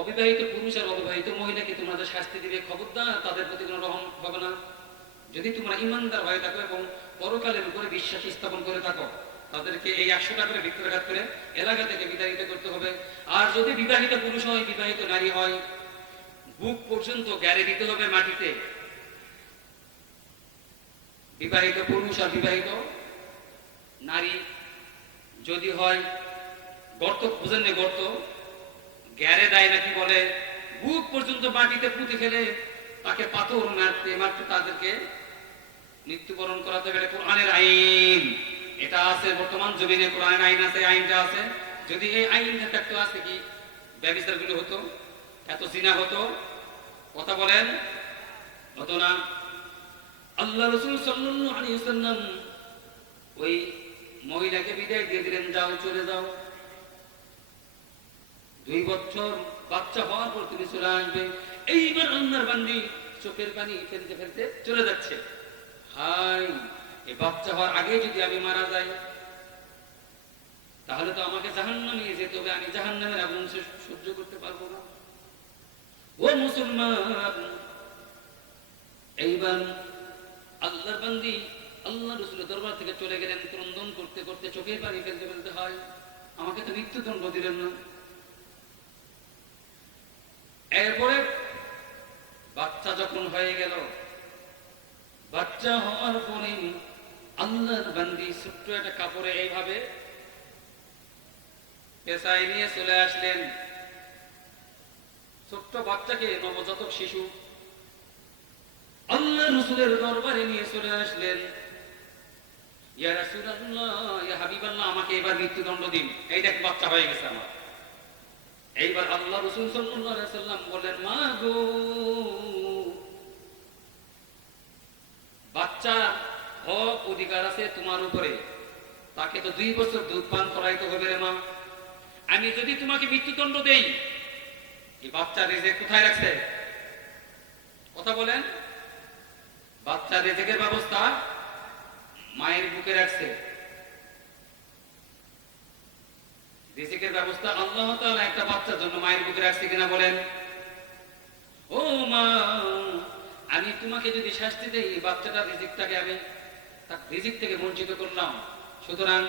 অবিবাহিত পুরুষ আর অবিবাহিত মহিলাকে তোমরা শাস্তি দিবে, খবরদার তাদের প্রতি কোনো রহম হবে না। যদি তোমরা ইমানদার হয়ে থাকো এবং পরকালের উপরে বিশ্বাস স্থাপন করে থাকো, তাদেরকে এই 100 টাকা করে বিক্রয়ঘাত করে এলাকা থেকে বিতাড়িত করতে হবে। আর যদি বিবাহিত পুরুষ হয়, বিবাহিত নারী হয়, বুক পর্যন্ত গ্যারে দিতে হবে মাটিতে। বিবাহিত পুরুষ আর বিবাহিত নারী যদি হয়, গর্ত বুঝেন না, গর্ত গ্যারে দেয় নাকি বলে, বুক পর্যন্ত মাটিতে পুঁতে ফেলে তাকে পাথর মারতে মারতে তাদেরকে মৃত্যুবরণ করাতে হবে। কোরআনের আইন এটা আছে, বর্তমান জমিনে কোরআনের আইন আছে, আইনটা আছে। যদি এই আইনটা থাকতো আছে কি ব্যভিচারগুলো হতো, এত জিনা হতো? কথা বলেন, হতো না। আল্লাহ রাসূল সাল্লাল্লাহু আলাইহি ওয়াসাল্লাম ওই মহিলাকে বিদায় দিয়ে দিলেন, যাও চলে যাও, 2 বছর বাচ্চা হওয়ার পর তুমি চলে আসবে। এইবার আল্লাহর বান্দি চোখের পানি ফেলতে ফেলতে চলে যাচ্ছে। হাই, এই বাচ্চা হওয়ার আগে যদি আমি মারা যাই, তাহলে তো আমাকে জাহান্নামে যেতে হবে, আমি জাহান্নামের আগুন সহ্য করতে পারবো না। ও মুসলমান, এইবার আল্লাহর বান্দি আল্লাহ রাসূলের দরবার থেকে চলে গেলেন, ক্রন্দন করতে করতে চোখের পানি ফেলতে ফেলতে, হয় আমাকে তো মৃত্যুদণ্ড দিলেন না। এরপরে বাচ্চা যখন হয়ে গেল, বাচ্চা হওয়ার পরে আল্লাহর বান্দি ছোট্ট একটা কাপড়ে এইভাবে পেশায় নিয়ে চলে আসলেন। ছোট্ট বাচ্চাকে, নবজাতক শিশু আল্লাহ রাসূলের দরবারে নিয়ে চলে আসলেন। ইয়া রাসূলুল্লাহ, ইয়া হাবিবাল্লাহ, আমাকে এবার মৃত্যুদণ্ড দিন, এই দেখ বাচ্চা হয়ে গেছে আমার। এইবার আল্লাহ রাসূল সাল্লাল্লাহু আলাইহি ওয়াসাল্লাম বললেন, মা গো, বাচ্চা হক অধিকার আছে তোমার উপরে, তাকে তো 2 বছর দুধ পান করাইতে হবে রে মা। আমি যদি তোমাকে মৃত্যুদণ্ড দেই, এই বাচ্চা রিজিক কোথায় রাখছে? কথা বলেন। বাচ্চা রিজিকের ব্যবস্থা মায়ের বুকে রাখছে। রিজিকের ব্যবস্থা আল্লাহ তাআলা একটা বাচ্চার জন্য মায়ের বুকে রাখছে কিনা বলেন? ও মা, আমি তোমাকে যদি শাস্তি দেই, বাচ্চাটা রিজিকটাকে আমি তার রিজিক থেকে বঞ্চিত করলাম, সুতরাং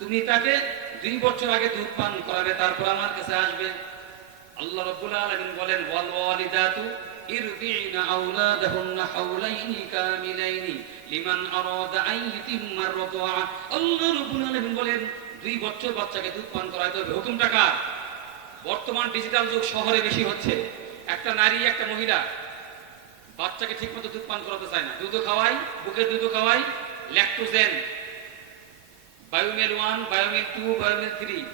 তুমি তাকে 2 বছর আগে দুধ পান করাবে, তারপর আমার কাছে আসবে। আল্লাহ রাব্বুল আলামিন বলেন, ওয়াল ওয়ালিদাতু ইরদি'না আওলাদাহুন্না হাওলাইনি কামিলাইনি লিমান আরাদা আন ইউতিম্মা আর-রাদা। আল্লাহ রাব্বুল আলামিন বলেন, 2 বছর বাচ্চাকে দুধ পান করাইতে হবে। হুকুমটা কার? বর্তমান ডিজিটাল যুগ, শহরে বেশি হচ্ছে। একটা নারী, একটা মহিলা বাচ্চাকে ঠিকমতো দুধ পান করাতে চায় না। দুধও খাওয়াই, বুকের দুধও খাওয়াই, ল্যাকটোজেন, বায়োমেল 1, বায়োমেল 2, বায়োমেল 3।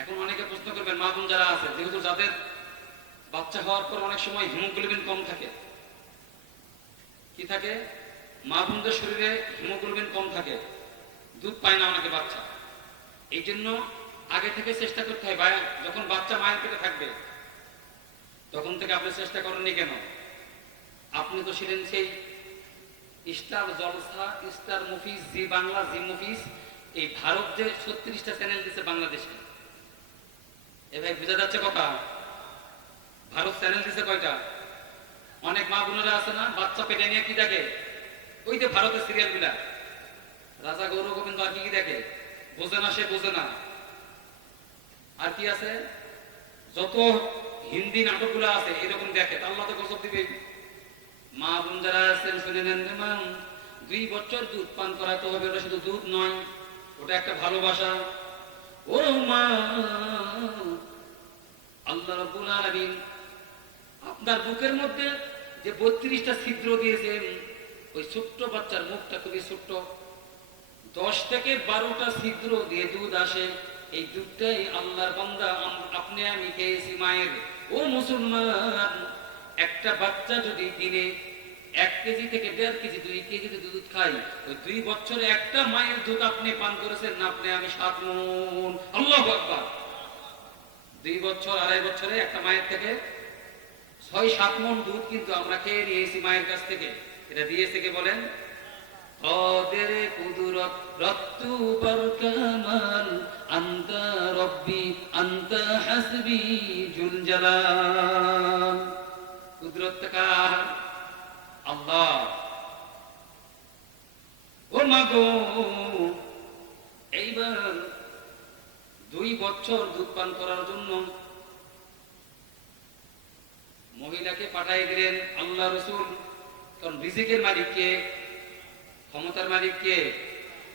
এখন অনেকে প্রশ্ন করবেন, মা বোন যারা আছে, যেহেতু যাদের বাচ্চা হওয়ার পর অনেক সময় হিমোগ্লোবিন কম থাকে, কি থাকে? মা বোনদের শরীরে হিমোগ্লোবিন কম থাকে, দুধ পায় না অনেকে বাচ্চা। এই জন্য আগে থেকে চেষ্টা করতে হয়, যখন বাচ্চা মায়ের পেটে থাকবে তখন থেকে আপনি চেষ্টা করেননি কেন? আপনি তো ছিলেন সেই স্টার জলসা, স্টার মুভিজ, জি বাংলা, জি মুভিজ, এই ভারত যে 36টা চ্যানেল দিচ্ছে বাংলাদেশে, এ ভাই বোঝা যাচ্ছে কথা? ভারত চ্যানেল দিচ্ছে কয়টা? অনেক মা বোনেরা আছে না, বাচ্চা পেটে নিয়ে কি দেখে? ওই যে ভারতের সিরিয়াল গুলা, রাজা গৌর গোবিন্দ, আর কি দেখে? বোঝে না, সে বোঝে না। আর কি আছে? যত হিন্দি নাটকগুলো আছে এরকম দেখে, আল্লাহ তো গজব দিবে। মা বোন যারা আছেন শুনে নেন, 2 বছর দুধ পান করাতে হবে। ওটা শুধু দুধ নয়, ওটা একটা ভালোবাসা। ও মা, আল্লাহ রাব্বুল আলামিন আপনার বুকের মধ্যে যে 32টা ছিদ্র দিয়েছেন, ওই ছোট্ট বাচ্চার মুখটা খুবই ছোট্ট, 10 থেকে 12টা ছিদ্র দিয়ে দুধ আসে। এই দুধটাই আল্লাহর বান্দা আপনি আমি খেয়েছি মায়ের। ও মুসলমান, একটা বাচ্চা যদি দিনে 1 কেজি থেকে 1.5 কেজি, 2 কেজি দুধ খাই, ওই 2 বছরে একটা মায়ের দুধ আপনি পান করেছেন না, আপনি আমি 7 মণ। আল্লাহু আকবার। 2 বছর, 2.5 বছরে একটা মায়ের থেকে 6-7 মণ দুধ কিন্তু আমরা খেয়ে নিয়েছি মায়ের কাছ থেকে। এটা দিয়েছে কে বলেন? قادر قدرت رت بر كمال أنت ربي أنت حسبي ذو الجلال قدرت কার আল্লাহ ও মাগো এইবার 2 বছর দুধ পান করার জন্য মহিলাকে পাঠিয়ে দিলেন আল্লাহ রাসূল কারণ রিজিকের মালিক কে ক্ষমতার মালিক কে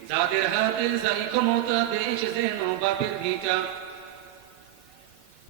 যাদের হাতে যাই ক্ষমতা দেশ যেন বাপের ভিটা